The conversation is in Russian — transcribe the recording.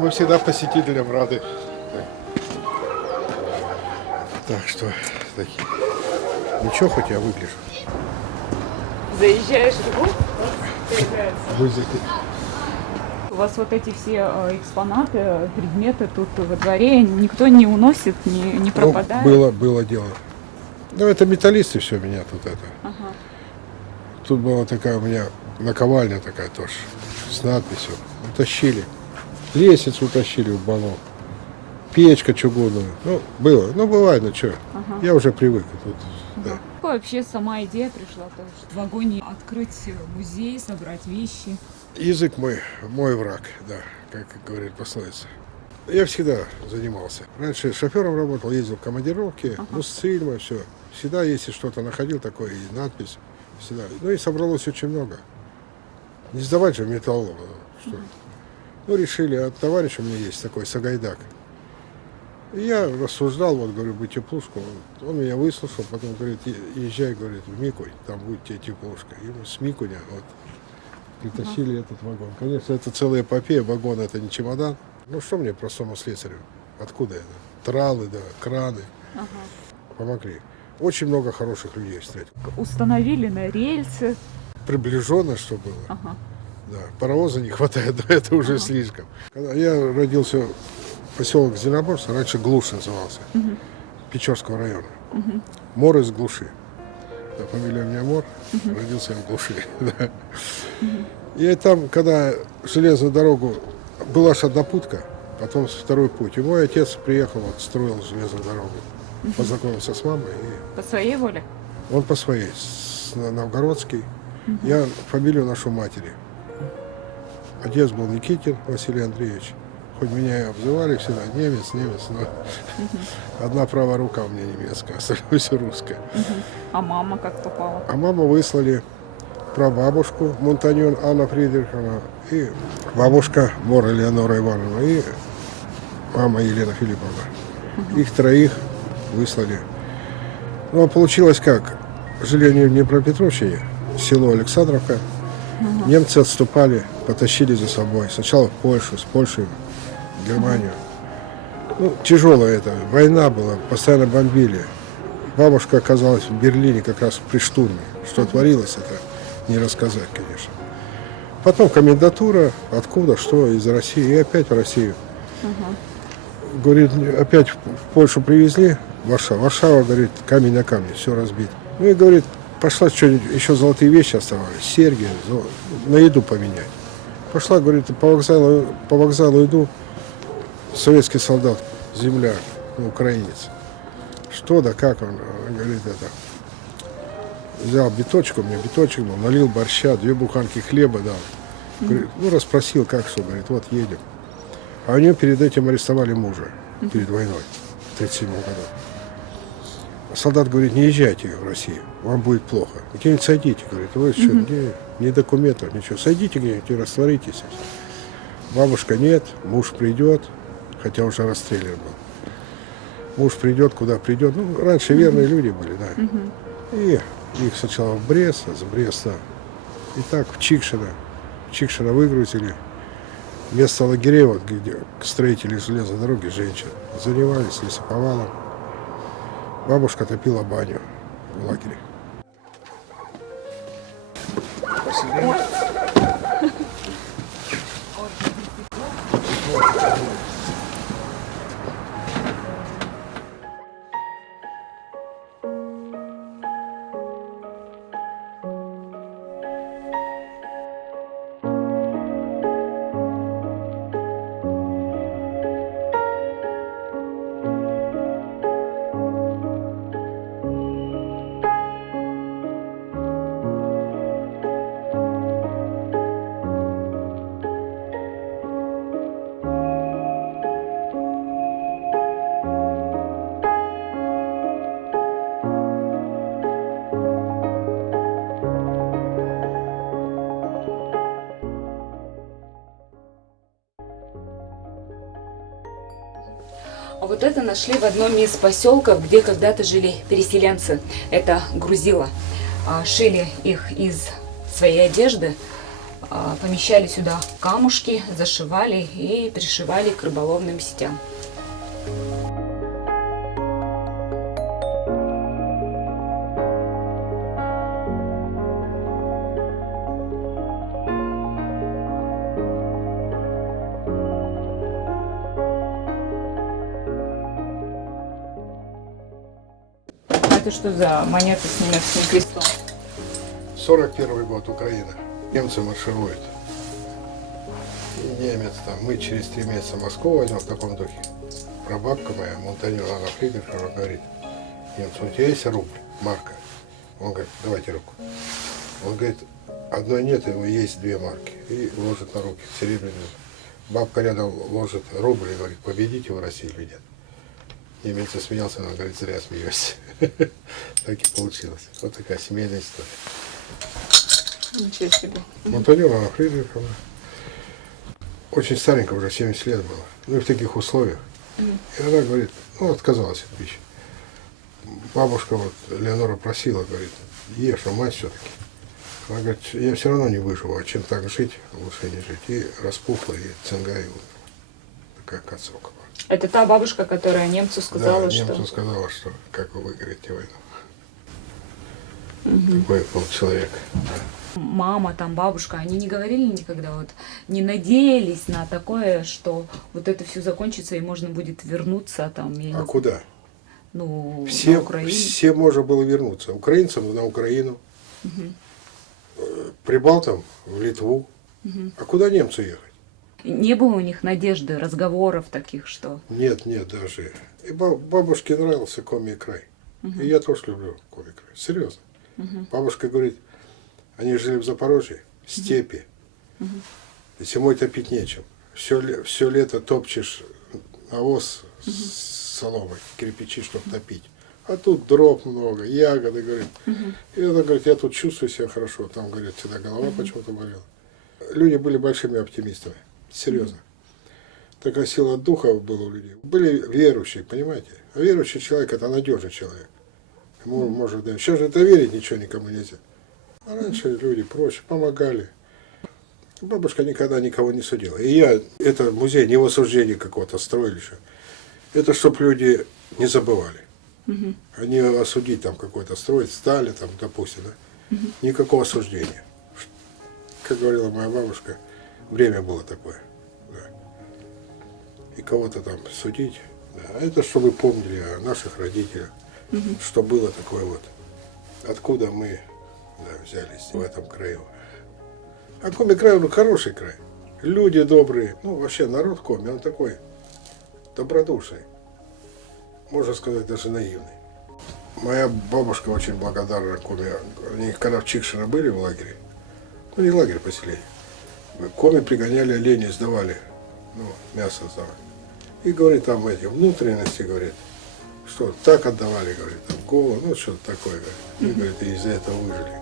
Мы всегда посетителям рады. Так что, такие. Ничего, хоть я выгляжу. Заезжаешь в Львов, появляется. У вас вот эти все экспонаты, предметы тут во дворе никто не уносит, не пропадает? Было дело. Ну, это металлисты все меня тут это. Ага. Тут была такая у меня наковальня такая тоже, с надписью. Утащили. Лестницу утащили в баллон. Печка чугунная. Ну, было. Ну, бывает, ну что. Ага. Я уже привык тут. Да. Как вообще сама идея пришла? То есть в вагоне открыть музей, собрать вещи? Язык мой враг, да, как говорит пословица. Я всегда занимался. Раньше шофером работал, ездил в командировки, ну, с фильма, все. Всегда, если что-то находил такое, и надпись, всегда. Ну, и собралось очень много. Не сдавать же в металлолом, что ли. Ну, решили, а товарищ у меня есть такой, Сагайдак. И я рассуждал, вот, говорю, бы теплушку. Он меня выслушал, потом говорит, езжай, говорит, в Микунь, там будет тебе теплушка. И мы с Микуня, вот, притащили этот вагон. Конечно, это целая эпопея, вагон это не чемодан. Ну, что мне простому слесарю? Откуда это? Тралы, да, краны. Ага. Помогли. Очень много хороших людей встретил. Установили на рельсы. Приближенно, что было. Ага. Да, паровоза не хватает, но это уже слишком. Когда я родился в поселок Зеленоборск, раньше Глушь назывался, Печорского района. Мор из Глуши. Да, фамилия у меня Мор, родился я в Глуши. Да. И там, когда железную дорогу, была ж одна путка, потом второй путь. И мой отец приехал, вот, строил железную дорогу. Познакомился с мамой. И По своей воле? он по своей, новгородский. Я фамилию ношу матери. Отец был Никитин Василий Андреевич. Хоть меня и обзывали всегда, немец, но одна правая рука у меня немецкая, остальное все русское. А мама как попала? А маму выслали прабабушку Монтаньон Анна Фридриховна и бабушка Мора Леонора Ивановна и мама Елена Филипповна. Их троих выслали. Ну, а получилось как? Жили они в Днепропетровщине, село Александровка. Немцы отступали, потащили за собой. Сначала в Польшу, с Польшей в Германию. Ну, тяжелая это, война была, постоянно бомбили. Бабушка оказалась в Берлине как раз при штурме. Что творилось, это не рассказать, конечно. Потом комендатура, откуда, что, из России, и опять в Россию. Говорит, опять в Польшу привезли, Варшава, говорит, камень на камне, все разбито. Ну и говорит, пошла что-нибудь, еще золотые вещи оставались, серьги, на еду поменять. Пошла, говорит, по вокзалу иду, советский солдат, земляк, ну, украинец. Что да как он говорит, это. Взял биточек, у меня биточек был, налил борща, 2 буханки хлеба дал. Говорит, ну, расспросил, как что, говорит, вот едем. А у нее перед этим арестовали мужа, перед войной, в 1937 году. Солдат говорит, не езжайте в Россию, вам будет плохо. Где-нибудь сойдите, говорит, вы что, ни документов, ничего, сойдите где-нибудь и растворитесь. Бабушка нет, муж придет, хотя уже расстрелян был. Муж придет, куда придет. Ну, раньше верные люди были, да. И их сначала в Брест, а с Бреста и так в Чикшино. Чикшино выгрузили. Вместо лагерей, вот, где строители железной дороги, женщин, занимались лесоповалом. Бабушка топила баню в лагере. А вот это нашли в одном из поселков, где когда-то жили переселенцы. Это Грузила. Шили их из своей одежды. помещали сюда камушки, зашивали и пришивали к рыболовным сетям. Это что за монеты с немецким крестом? 41 год, Украина. Немцы маршируют. И немец там, мы через 3 месяца Москву возьмем в таком духе. Прабабка моя, Монтаньон Анна Фридриховна, говорит, немцу, у тебя есть рубль, марка? Он говорит, давайте руку. Он говорит, одной нет, его есть 2 марки. И ложит на руки серебряную. Бабка рядом ложит рубль и говорит, победите вы Россию или нет? Немец смеялся, он говорит, зря смеюсь. Так и получилось. Вот такая семейная история. Ничего себе. Монтаньон Анна Фридриховна. Очень старенькая, уже 70 лет было. Ну и в таких условиях. И она говорит, ну отказалась от пищи. Бабушка вот, Леонора просила, говорит, ешь, а мать все-таки. Она говорит, я все равно не выживу, а чем так жить, лучше не жить. И распухла, и цинга, и вот такая концовка. Это та бабушка, которая немцу сказала, да, что... немцу сказала, что как вы выиграете войну. Такой был человек. Да. Мама, там бабушка, они не говорили никогда, вот не надеялись на такое, что вот это все закончится и можно будет вернуться там. А куда? Ну, все, на Украину. Все можно было вернуться. Украинцам на Украину, прибалтам в Литву. А куда немцу ехать? Не было у них надежды, разговоров таких, что... Нет, даже. И бабушке нравился Коми край. И я тоже люблю Коми край. Серьезно. Бабушка говорит, они жили в Запорожье, в степи. И зимой топить нечем. Все лето топчешь навоз с соломой, кирпичи, чтобы топить. А тут дров много, ягоды, говорит. И она говорит, я тут чувствую себя хорошо. Там, говорит, всегда голова почему-то болела. Люди были большими оптимистами. Серьезно. Такая сила духа была у людей. Были верующие, понимаете? А верующий человек – это надежный человек. Ему может, да. Сейчас же доверить ничего никому нельзя. А раньше люди проще, помогали. Бабушка никогда никого не судила. И это музей не в осуждении какого-то строили еще. Это чтобы люди не забывали. Они осудить там какой-то строить, стали там, допустим, да? Никакого осуждения. Как говорила моя бабушка, время было такое. Да. И кого-то там судить. Да. А это чтобы помнили о наших родителях, что было такое вот. Откуда мы взялись в этом краю. А Коми край, он хороший край. Люди добрые. Ну, вообще народ Коми, он такой добродушный. Можно сказать, даже наивный. Моя бабушка очень благодарна Коми. Они когда в Чикшино были в лагере, ну не лагерь, поселение, Коми пригоняли оленей, сдавали, ну, мясо сдавали. И говорит, там эти внутренности, говорит, что так отдавали, говорит, там голову, ну что-то такое, говорит. И говорит, и из-за этого выжили.